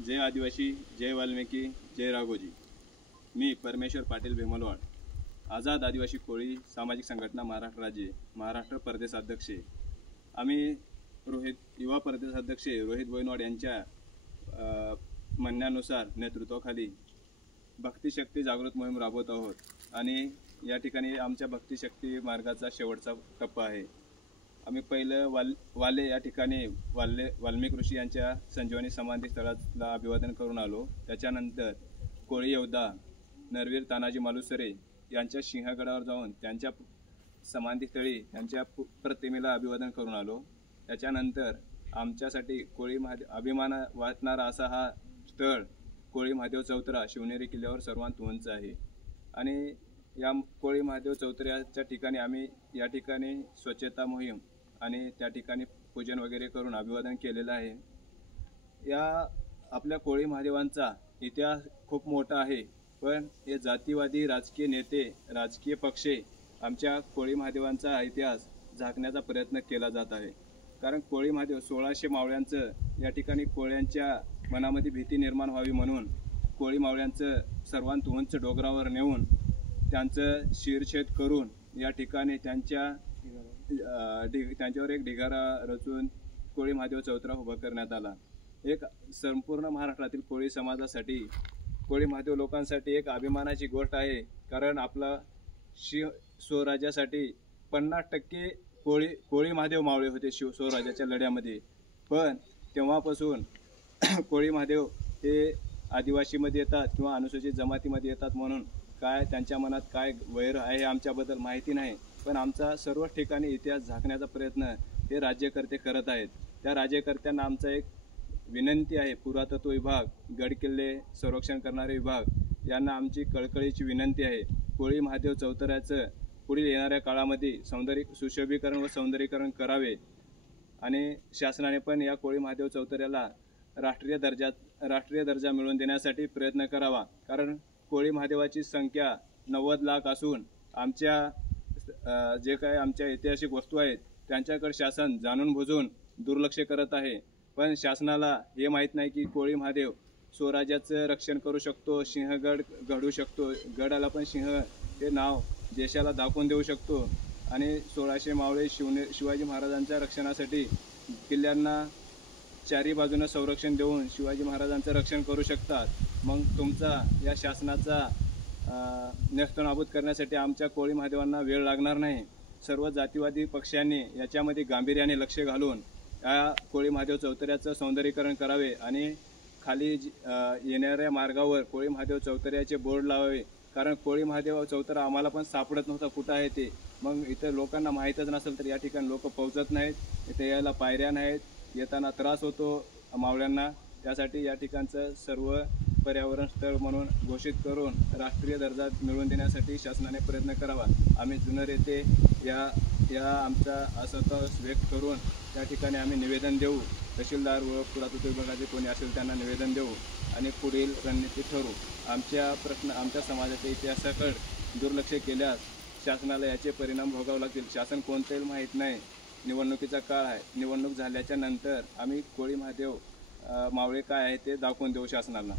जय आदिवासी, जय वाल्मिकी, जय राघोजी। मी परमेश्वर पाटील भीमलवाड, आझाद आदिवासी कोळी सामाजिक संघटना महाराष्ट्र राज्य, महाराष्ट्र प्रदेशाध्यक्ष। आम्ही युवा प्रदेशाध्यक्ष रोहित भोईनवाड यांच्या म्हणण्यानुसार नेतृत्वाखाली भक्तिशक्ती जागृत मोहीम राबवत आहोत आणि या ठिकाणी आमच्या भक्तिशक्ती मार्गाचा शेवटचा टप्पा आहे। आम्ही पहिलं वाले या ठिकाणी वाल्मिक ऋषी यांच्या संजीवनी समाधी स्थळाला अभिवादन करून आलो। त्याच्यानंतर कोळी योद्धा नरवीर तानाजी मालुसरे यांच्या सिंहगडावर जाऊन त्यांच्या समाधीस्थळी त्यांच्या प्रतिमेला अभिवादन करून आलो। त्याच्यानंतर आमच्यासाठी कोळी अभिमान वाटणारा असा हा स्थळ कोळी महादेव चौतरा शिवनेरी किल्ल्यावर सर्वात उंच आहे आणि या कोळी महादेव चौतऱ्याच्या ठिकाणी आम्ही या ठिकाणी स्वच्छता मोहीम आणि त्या ठिकाणी पूजन वगैरे करून अभिवादन केलेलं आहे। या आपल्या कोळी महादेवांचा इतिहास खूप मोठा आहे, पण हे जातीवादी राजकीय नेते राजकीय पक्ष आमच्या कोळी महादेवांचा इतिहास झाकण्याचा प्रयत्न केला जात आहे। कारण कोळी महादेव 1600 मावळ्यांचं या ठिकाणी कोळ्यांच्या मनामध्ये भीती निर्माण व्हावी म्हणून कोळी मावळ्यांचं सर्वांत उंच डोंगरावर नेऊन त्यांचं शिरछेद करून या ठिकाणी त्यांच्यावर एक ढिगारा रचून कोळी महादेव चौतरा उभा करण्यात आला। एक संपूर्ण महाराष्ट्रातील कोळी समाजासाठी कोळी महादेव लोकांसाठी एक अभिमानाची गोष्ट आहे। कारण आपला स्वराज्यासाठी 50% कोळी महादेव मावळे होते स्वराज्याच्या लढ्यामध्ये, पण तेव्हापासून कोळी महादेव हे आदिवासीमध्ये येतात किंवा अनुसूचित जमातीमध्ये येतात म्हणून काय त्यांच्या मनात काय वैर आहे आमच्याबद्दल माहिती नाही, पण आमचा सर्व ठिकाणी इतिहास झाकण्याचा प्रयत्न हे राज्यकर्ते करत आहेत। त्या राज्यकर्त्यांना आमचा एक विनंती आहे, पुरातत्व विभाग, गडकिल्ले संरक्षण करणारे विभाग यांना आमची कळकळीची विनंती आहे, कोळी महादेव चौतऱ्याचं पुढील येणाऱ्या काळामध्ये सुशोभीकरण व सौंदर्यीकरण करावे आणि शासनाने पण या कोळी महादेव चौतऱ्याला राष्ट्रीय दर्जा मिळवून देण्यासाठी प्रयत्न करावा। कारण कोळी महादेवाची संख्या 90 लाख असून आमच्या जे काही आमच्या ऐतिहासिक वस्तू आहेत त्यांच्याकडे शासन जाणून बुजून दुर्लक्ष करत आहे। पण शासनाला हे माहीत नाही की कोळी महादेव स्वराज्याचं रक्षण करू शकतो, सिंहगड घडू शकतो, गडाला पण सिंह हे नाव देशाला दाखवून देऊ शकतो आणि 1600 मावळे शिवाजी महाराजांच्या रक्षणासाठी किल्ल्यांना चारी बाजूने संरक्षण देऊन शिवाजी महाराजांचं रक्षण करू शकतात। मग तुमचा या शासनाचा नेस्तनाबूत करण्यासाठी आमच्या कोळी महादेवांना वेळ लागणार नाही। सर्व जातीवादी पक्षांनी याच्यामध्ये गांभीर्याने लक्ष घालून या कोळी महादेव चौतऱ्याचं सौंदर्यीकरण करावे आणि खाली येणाऱ्या मार्गावर कोळी महादेव चौतऱ्याचे बोर्ड लावावे। कारण कोळी महादेव चौतरा आम्हाला पण सापडत नव्हता कुठं आहे ते, मग इथं लोकांना माहीतच नसेल तर या ठिकाणी लोक पोहोचत नाहीत, इथे यायला पायऱ्या नाहीत, येताना त्रास होतो मावळ्यांना। त्यासाठी या ठिकाणचं सर्व पर्यावरण स्थळ म्हणून घोषित करून राष्ट्रीय दर्जा मिळवून देण्यासाठी शासनाने प्रयत्न करावा। आम्ही जुन्नर येथे या आमचा असंतोष व्यक्त करून त्या ठिकाणी आम्ही निवेदन देऊ, तहसीलदार व पुरातत्व विभागाचे कोणी असेल त्यांना निवेदन देऊ आणि पुढील रणनीती ठरवू। आमच्या समाजाच्या इतिहासाकडे दुर्लक्ष केल्यास शासनाला याचे परिणाम भोगावे लागतील। शासन कोणतेही माहीत नाही, निवडणुकीचा काळ आहे, निवडणूक झाल्याच्या नंतर आम्ही कोळी महादेव मावळे काय आहे ते दाखवून देऊ शासनाला।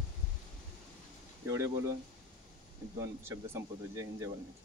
एवढे बोलून 2 शब्द संपवतो। जय हिंद, जय वाल्मिकी।